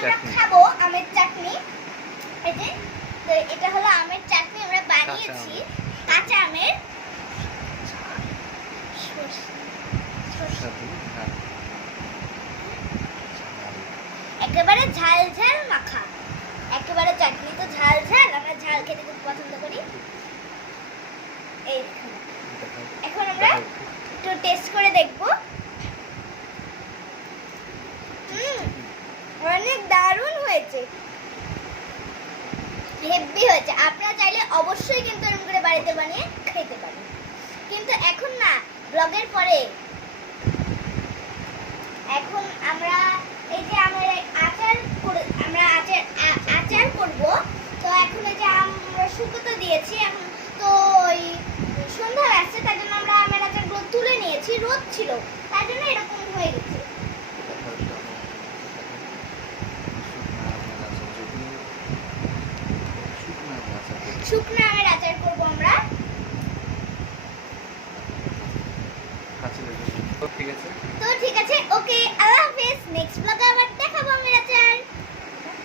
আমরা খাবো আমের চাটনি। এই যে তো এটা হলো আমের চাটনি আমরা বানিয়েছি কাঁচা আমের একেবারে ঝাল ঝাল মাখা, একেবারে চাটনি তো ঝাল ঝাল, আমরা ঝাল খেতে খুব পছন্দ করি। এই এখন আমরা একটু টেস্ট করে দেখবো। অনেক দারুণ হয়েছে, হেভি হয়েছে। আপনারা চাইলে অবশ্যই কিন্তু এরকম করে বাড়িতে বানিয়ে খেতে পারেন, কিন্তু এখন না, ব্লগের পরে। এখন আমরা এই যে আমরা আচার করব। তো এখন এই যে আমরা শুকোতে দিয়েছি, এখন তো ওই সন্ধ্যা আসছে, তার জন্য আমরা আমের আচারগুলো তুলে নিয়েছি, রোদ ছিল তার জন্য এরকম হয়ে গেছে। শুকনো আমের আচার করব আমরা। ঠিক আছে, তো ঠিক আছে, ওকে, আল্লাহ হাফেজ। নেক্সট ব্লগে আবার